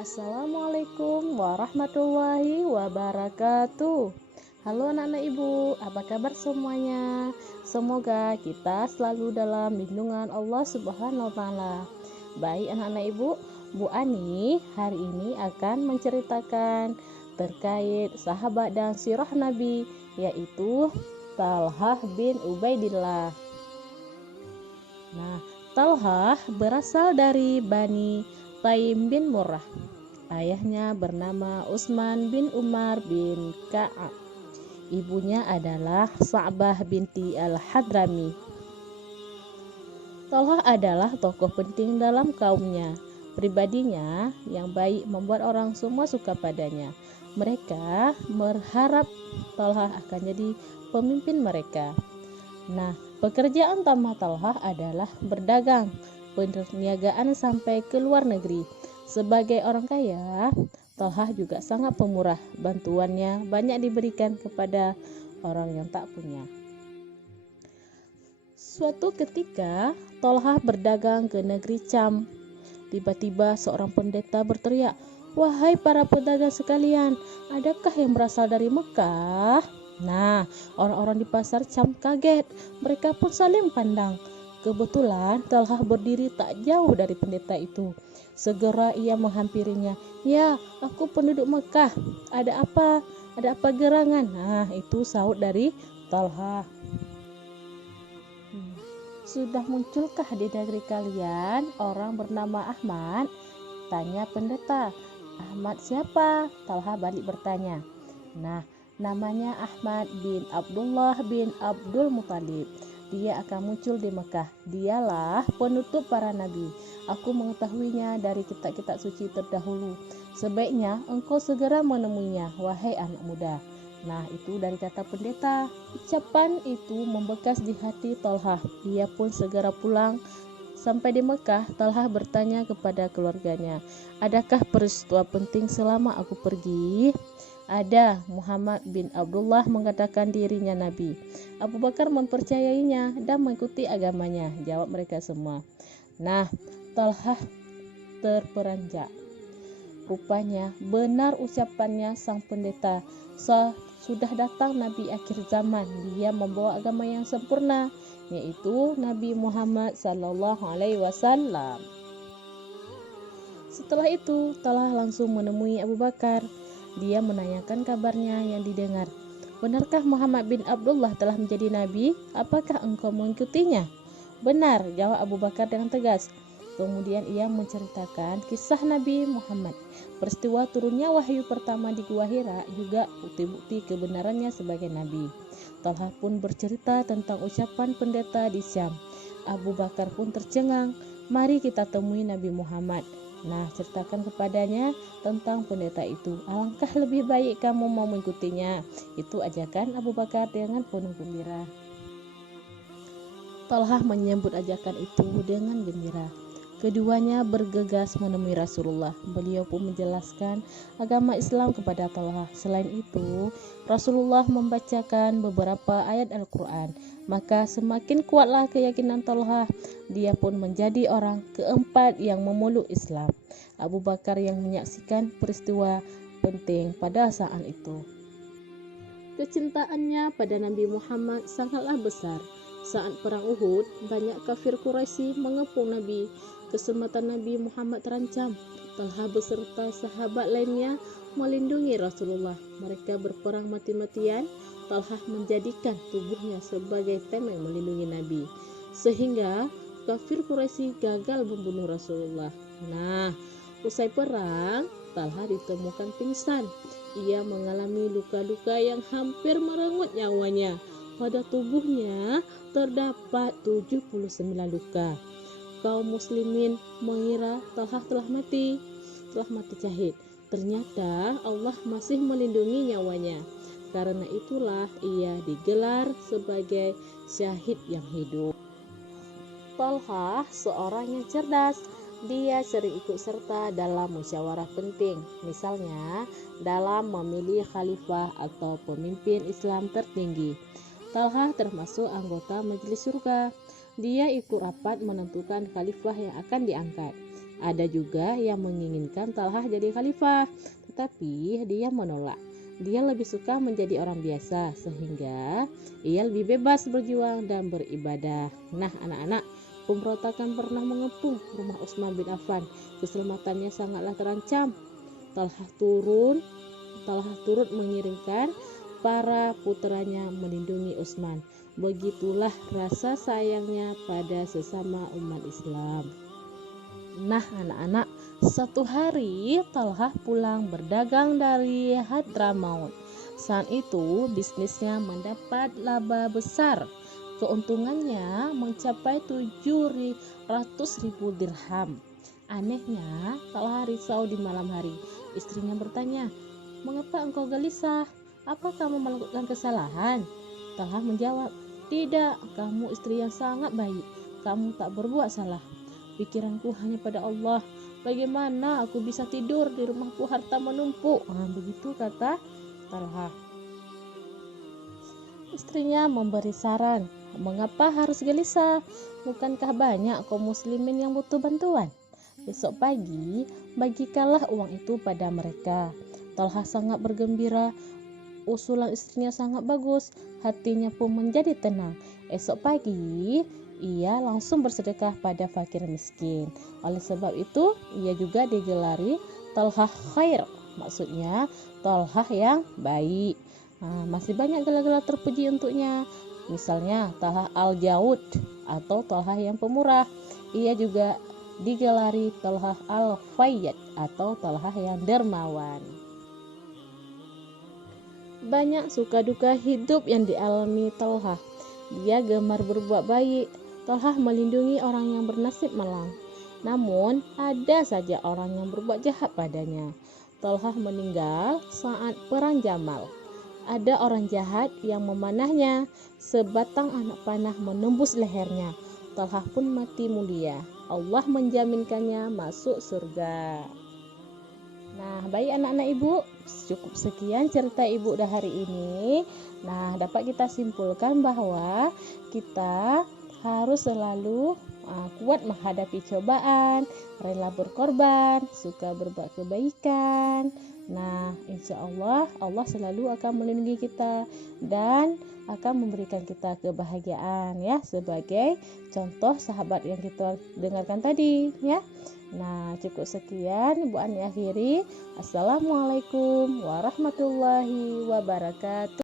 Assalamualaikum warahmatullahi wabarakatuh. Halo anak-anak ibu, apa kabar semuanya? Semoga kita selalu dalam lindungan Allah Subhanahu wa Ta'ala. Baik anak-anak ibu, Bu Ani hari ini akan menceritakan terkait sahabat dan sirah Nabi, yaitu Talhah bin Ubaidillah. Nah, Talhah berasal dari Bani Taim bin Murrah. Ayahnya bernama Utsman bin Umar bin Ka'ab. Ibunya adalah Sa'bah binti Al-Hadrami. Talhah adalah tokoh penting dalam kaumnya. Pribadinya yang baik membuat orang semua suka padanya. Mereka berharap Talhah akan jadi pemimpin mereka. Nah, pekerjaan utama Talhah adalah berdagang, perniagaan sampai ke luar negeri. Sebagai orang kaya, Talhah juga sangat pemurah. Bantuannya banyak diberikan kepada orang yang tak punya. Suatu ketika, Talhah berdagang ke negeri Syam. Tiba-tiba seorang pendeta berteriak, "Wahai para pedagang sekalian, adakah yang berasal dari Mekah?" Nah, orang-orang di pasar Syam kaget. Mereka pun saling pandang. Kebetulan Talhah berdiri tak jauh dari pendeta itu. Segera ia menghampirinya. "Ya, aku penduduk Mekah. Ada apa? Ada apa gerangan?" Nah, itu sahut dari Talhah. "Sudah munculkah di negeri kalian orang bernama Ahmad?" tanya pendeta. "Ahmad siapa?" Talhah balik bertanya. "Nah, namanya Ahmad bin Abdullah bin Abdul Muthalib. Dia akan muncul di Mekah. Dialah penutup para nabi. Aku mengetahuinya dari kitab-kitab suci terdahulu. Sebaiknya engkau segera menemuinya, wahai anak muda." Nah, itu dari kata pendeta. Ucapan itu membekas di hati Talhah. Ia pun segera pulang. Sampai di Mekah, Talhah bertanya kepada keluarganya, "Adakah peristiwa penting selama aku pergi?" "Ada." Muhammad bin Abdullah mengatakan dirinya nabi. Abu Bakar mempercayainya dan mengikuti agamanya, jawab mereka semua. Nah, Talhah terperanjat. Rupanya benar ucapannya sang pendeta. Sudah datang nabi akhir zaman. Dia membawa agama yang sempurna, yaitu Nabi Muhammad SAW. Setelah itu, Talhah langsung menemui Abu Bakar. Dia menanyakan kabarnya yang didengar. "Benarkah Muhammad bin Abdullah telah menjadi nabi? Apakah engkau mengikutinya?" "Benar," jawab Abu Bakar dengan tegas. Kemudian ia menceritakan kisah Nabi Muhammad, peristiwa turunnya wahyu pertama di Gua Hira, juga bukti-bukti kebenarannya sebagai nabi. Talhah pun bercerita tentang ucapan pendeta di Syam. Abu Bakar pun tercengang. "Mari kita temui Nabi Muhammad. Nah, ceritakan kepadanya tentang pendeta itu. Alangkah lebih baik kamu mau mengikutinya." Itu ajakan Abu Bakar dengan penuh gembira. Talhah menyambut ajakan itu dengan gembira. Keduanya bergegas menemui Rasulullah. Beliau pun menjelaskan agama Islam kepada Talhah. Selain itu, Rasulullah membacakan beberapa ayat Al-Quran. Maka semakin kuatlah keyakinan Talhah. Dia pun menjadi orang keempat yang memeluk Islam. Abu Bakar yang menyaksikan peristiwa penting pada saat itu. Kecintaannya pada Nabi Muhammad sangatlah besar. Saat perang Uhud, banyak kafir Quraisy mengepung Nabi. Keselamatan Nabi Muhammad terancam. Talhah beserta sahabat lainnya melindungi Rasulullah. Mereka berperang mati-matian. Talhah menjadikan tubuhnya sebagai tameng melindungi Nabi, sehingga kafir Quraisy gagal membunuh Rasulullah. Nah, usai perang, Talhah ditemukan pingsan. Ia mengalami luka-luka yang hampir merenggut nyawanya. Pada tubuhnya terdapat 79 luka. Kaum muslimin mengira Talhah telah mati syahid. Ternyata Allah masih melindungi nyawanya. Karena itulah ia digelar sebagai syahid yang hidup. Talhah seorang yang cerdas. Dia sering ikut serta dalam musyawarah penting, misalnya dalam memilih khalifah atau pemimpin Islam tertinggi. Talhah termasuk anggota Majelis Surga. Dia ikut rapat menentukan khalifah yang akan diangkat. Ada juga yang menginginkan Talha jadi khalifah, tetapi dia menolak. Dia lebih suka menjadi orang biasa, sehingga ia lebih bebas berjuang dan beribadah. Nah, anak-anak, pemberontakan pernah mengepung rumah Utsman bin Affan. Keselamatannya sangatlah terancam. Talha turut mengirimkan para putranya melindungi Utsman. Begitulah rasa sayangnya pada sesama umat Islam. Nah, anak-anak, satu hari Talha pulang berdagang dari Hadramaut. Saat itu bisnisnya mendapat laba besar. Keuntungannya mencapai 700.000 dirham. Anehnya, Talha risau di malam hari. Istrinya bertanya, "Mengapa engkau gelisah? Apa kamu melakukan kesalahan?" Talha menjawab, "Tidak, kamu istri yang sangat baik. Kamu tak berbuat salah. Pikiranku hanya pada Allah. Bagaimana aku bisa tidur di rumahku harta menumpuk?" Begitu kata Talha. Istrinya memberi saran, "Mengapa harus gelisah? Bukankah banyak kaum muslimin yang butuh bantuan? Besok pagi bagikanlah uang itu pada mereka." Talha sangat bergembira. Usulan istrinya sangat bagus. Hatinya pun menjadi tenang. Esok pagi ia langsung bersedekah pada fakir miskin. Oleh sebab itu ia juga digelari Talha Khair, maksudnya Talha yang baik. Masih banyak gelar-gelar terpuji untuknya, misalnya Talha Al-Jaud atau Talha yang pemurah. Ia juga digelari Talha Al-Fayyad atau Talha yang dermawan. Banyak suka duka hidup yang dialami Talha. Dia gemar berbuat baik. Talha melindungi orang yang bernasib malang. Namun ada saja orang yang berbuat jahat padanya. Talha meninggal saat perang Jamal. Ada orang jahat yang memanahnya. Sebatang anak panah menembus lehernya. Talha pun mati mulia. Allah menjaminkannya masuk surga. Nah, baik anak-anak ibu, cukup sekian cerita ibu dah hari ini. Nah, dapat kita simpulkan bahwa kita harus selalu kuat menghadapi cobaan, rela berkorban, suka berbuat kebaikan. Nah, insya Allah selalu akan melindungi kita dan akan memberikan kita kebahagiaan ya, sebagai contoh sahabat yang kita dengarkan tadi ya. Nah, cukup sekian Ibu Ani akhiri. Assalamualaikum warahmatullahi wabarakatuh.